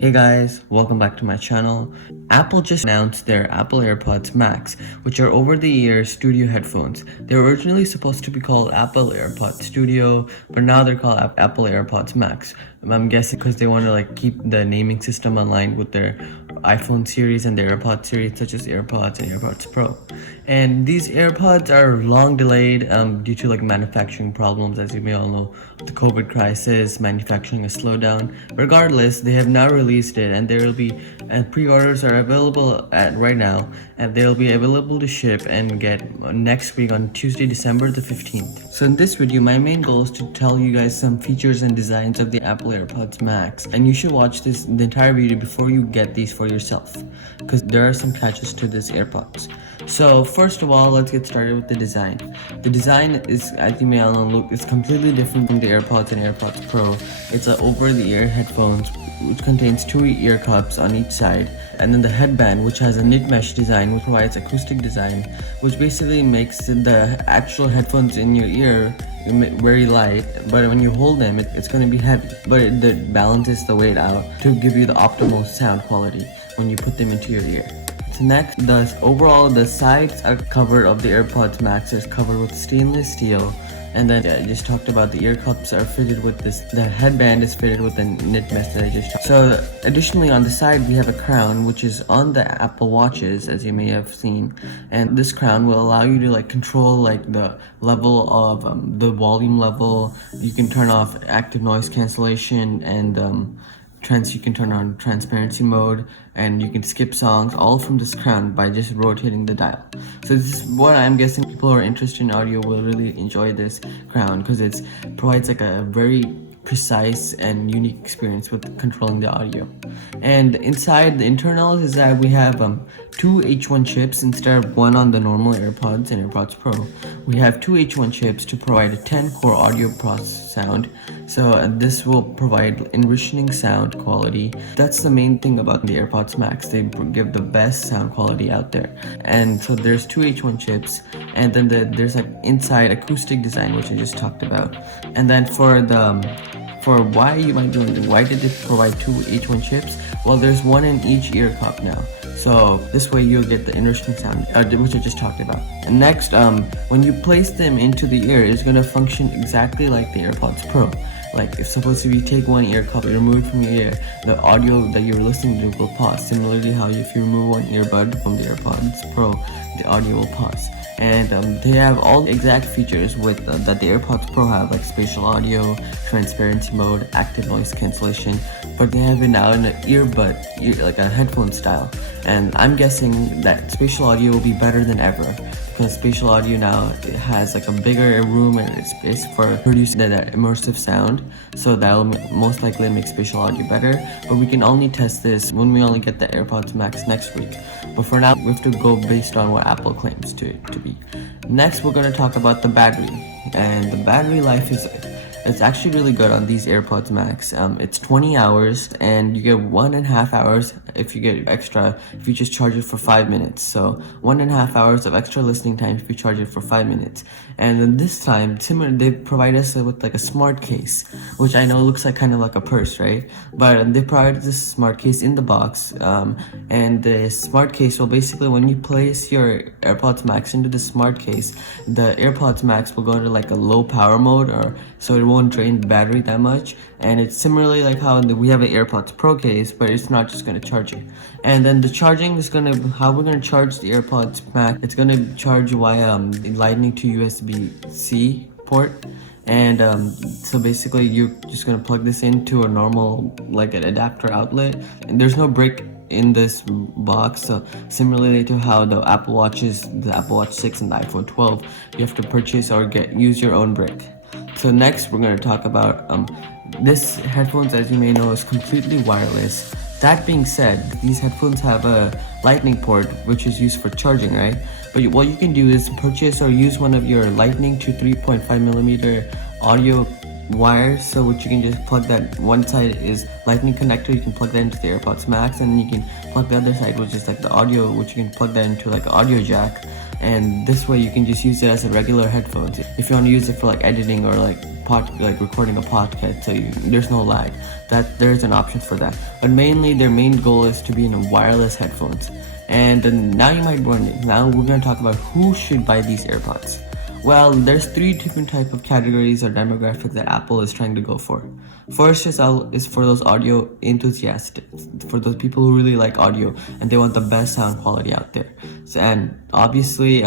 Hey guys, welcome back to my channel. Apple just announced their Apple AirPods Max, which are over-the-ear studio headphones. They were originally supposed to be called Apple AirPods Studio, but now they're called Apple AirPods Max. I'm guessing because they want to keep the naming system aligned with their iPhone series and the AirPods series, such as AirPods and AirPods Pro. And these AirPods are long delayed due to manufacturing problems. As you may all know, the COVID crisis, manufacturing has slowed down. Regardless, they have now released it, and there will be pre-orders are available at right now, and they'll be available to ship and get next week on Tuesday, December the 15th. So in this video, my main goal is to tell you guys some features and designs of the Apple AirPods Max, and you should watch the entire video before you get these for yourself, because there are some catches to this AirPods. So first of all, let's get started with the design. The design is, as you may all know, it's completely different from the AirPods and AirPods Pro. It's an over-the-ear headphones which contains two ear cups on each side, and then the headband, which has a knit mesh design, which provides acoustic design, which basically makes the actual headphones in your ear very light, but when you hold them it's going to be heavy, but it balances the weight out to give you the optimal sound quality when you put them into your ear. So next, the sides are covered of the AirPods Max is covered with stainless steel. And then I just talked about the ear cups are fitted with this. The headband is fitted with the knit mesh that I just talked. So additionally, on the side we have a crown which is on the Apple Watches, as you may have seen, and this crown will allow you to control the level of the volume level. You can turn off active noise cancellation, and you can turn on transparency mode, and you can skip songs all from this crown by just rotating the dial. So this is what I'm guessing people who are interested in audio will really enjoy this crown, because it provides a very precise and unique experience with controlling the audio. And inside the internals is that we have two H1 chips instead of one on the normal AirPods and AirPods Pro. We have two H1 chips to provide a 10-core audio process sound. So this will provide enriching sound quality. That's the main thing about the AirPods Max. They give the best sound quality out there. And so there's two H1 chips, and then there's inside acoustic design, which I just talked about. And then for why you might be wondering, why did they provide two H1 chips? Well, there's one in each ear cup now. So this way you'll get the enriching sound, which I just talked about. And next, when you place them into the ear, it's going to function exactly like the AirPods Pro. If you take one ear cup, you remove it from your ear, the audio that you're listening to will pause. Similarly, how if you remove one earbud from the AirPods Pro, the audio will pause. And they have all the exact features that the AirPods Pro have, like spatial audio, transparency mode, active noise cancellation, but they have it now in an earbud, like a headphone style. And I'm guessing that spatial audio will be better than ever, because spatial audio now has a bigger room and space for producing that immersive sound, so that'll most likely make spatial audio better. But we can only test this when we only get the AirPods Max next week. But for now, we have to go based on what Apple claims to be. Next, we're going to talk about the battery, and the battery life it's actually really good on these AirPods Max. It's 20 hours, and you get 1.5 hours if you just charge it for 5 minutes. So 1.5 hours of extra listening time if you charge it for 5 minutes. And then this time, they provide us with a smart case, which I know looks kind of like a purse, right? But they provided this smart case in the box, and the smart case will basically, when you place your AirPods Max into the smart case, the AirPods Max will go into a low power mode, so it won't drain the battery that much. And it's similarly like how we have an AirPods Pro case, but it's not just going to charge it. And then the charging is how we're going to charge the AirPods Max. It's going to charge via lightning to USB-C port. And so basically you're just going to plug this into a normal an adapter outlet, and there's no brick in this box. So similarly to how the Apple Watch 6 and the iPhone 12, you have to purchase or use your own brick. So next we're going to talk about this headphones, as you may know, is completely wireless. That being said, these headphones have a lightning port which is used for charging, right? But what you can do is purchase or use one of your lightning to 3.5mm audio wires, so which you can just plug that. One side is lightning connector, you can plug that into the AirPods Max, and then you can plug the other side, which is the audio, which you can plug that into an audio jack. And this way you can just use it as a regular headphones. If you want to use it for editing or recording a podcast, so there's no lag. That there's an option for that. But mainly, their main goal is to be in wireless headphones. And now you might be wondering. Now we're gonna talk about who should buy these AirPods. Well, there's 3 different type of categories or demographics that Apple is trying to go for. First is for those audio enthusiasts, for those people who really like audio and they want the best sound quality out there. So, and obviously,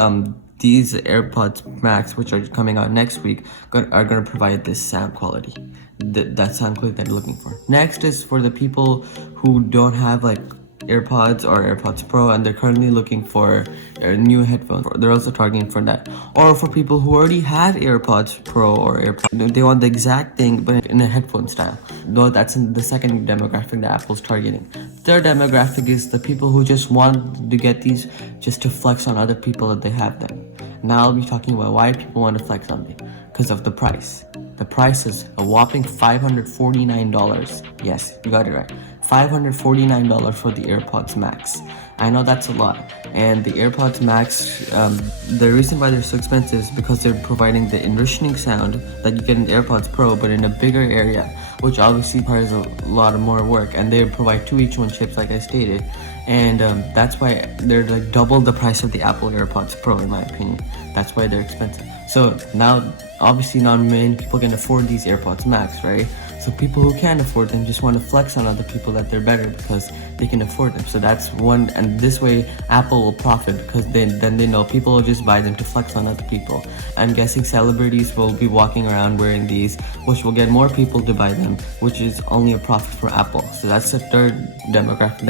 these AirPods Max, which are coming out next week, are going to provide this sound quality, that sound quality that you're looking for. Next is for the people who don't have like AirPods or AirPods Pro and they're currently looking for new headphones. They're also targeting for that. Or for people who already have AirPods Pro or AirPods, they want the exact thing but in a headphone style. Though that's in the second demographic that Apple's targeting. Third demographic is the people who just want to get these just to flex on other people that they have them. Now I'll be talking about why people want to flex on me. Because of the price. The price is a whopping $549. Yes, you got it right. $549 for the AirPods Max. I know that's a lot. And the AirPods Max, the reason why they're so expensive is because they're providing the enriching sound that you get in the AirPods Pro, but in a bigger area, which obviously requires a lot more work. And they provide 2 each one chips, like I stated. And that's why they're like double the price of the Apple AirPods Pro, in my opinion. That's why they're expensive. So now, obviously not many people can afford these AirPods Max, right? So people who can afford them just want to flex on other people that they're better because they can afford them. So that's one, and this way Apple will profit because then they know people will just buy them to flex on other people. I'm guessing celebrities will be walking around wearing these, which will get more people to buy them, which is only a profit for Apple. So that's the third demographic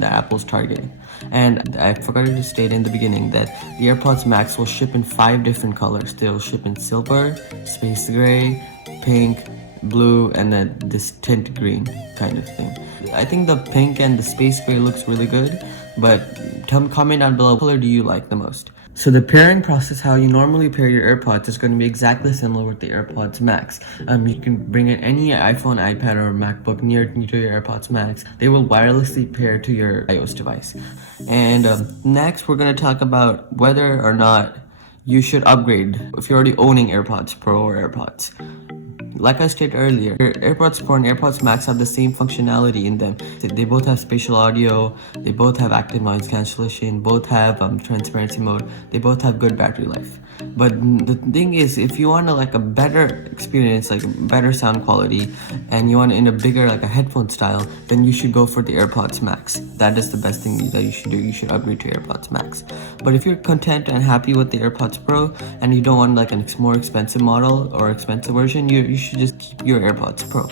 that Apple's targeting. And I forgot to state in the beginning that the AirPods Max will ship in 5 different colors. They'll ship in silver, space gray, pink, blue, and then this tint green kind of thing. I think the pink and the space gray looks really good, but comment down below, what color do you like the most? So the pairing process, how you normally pair your AirPods, is going to be exactly similar with the AirPods Max. You can bring in any iPhone, iPad, or MacBook near to your AirPods Max. They will wirelessly pair to your iOS device. And next, we're going to talk about whether or not you should upgrade if you're already owning AirPods Pro or AirPods. Like I stated earlier, AirPods Pro and AirPods Max have the same functionality in them. They both have spatial audio, they both have active noise cancellation, both have transparency mode, they both have good battery life. But the thing is, if you want a better experience, like better sound quality, and you want it in a bigger, like a headphone style, then you should go for the AirPods Max. That is the best thing that you should do. You should upgrade to AirPods Max. But if you're content and happy with the AirPods Pro, and you don't want like a more expensive model or expensive version, you should just keep your AirPods Pro.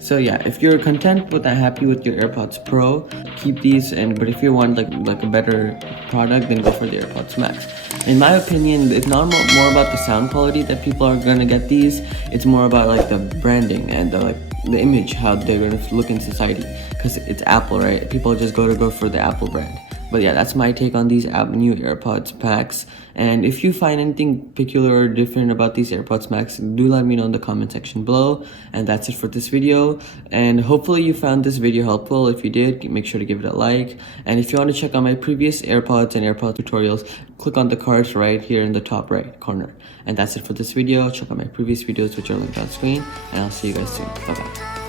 So yeah, if you're content with and happy with your AirPods Pro, keep these. But if you want like a better product, then go for the AirPods Max. In my opinion, it's not more about the sound quality that people are gonna get these. It's more about like the branding and the image, how they're gonna look in society. Because it's Apple, right? People just go for the Apple brand. But yeah, that's my take on these new AirPods Max. And if you find anything peculiar or different about these AirPods Max, do let me know in the comment section below. And that's it for this video. And hopefully you found this video helpful. If you did, make sure to give it a like. And if you want to check out my previous AirPods and AirPods tutorials, click on the cards right here in the top right corner. And that's it for this video. Check out my previous videos which are linked on screen. And I'll see you guys soon. Bye bye.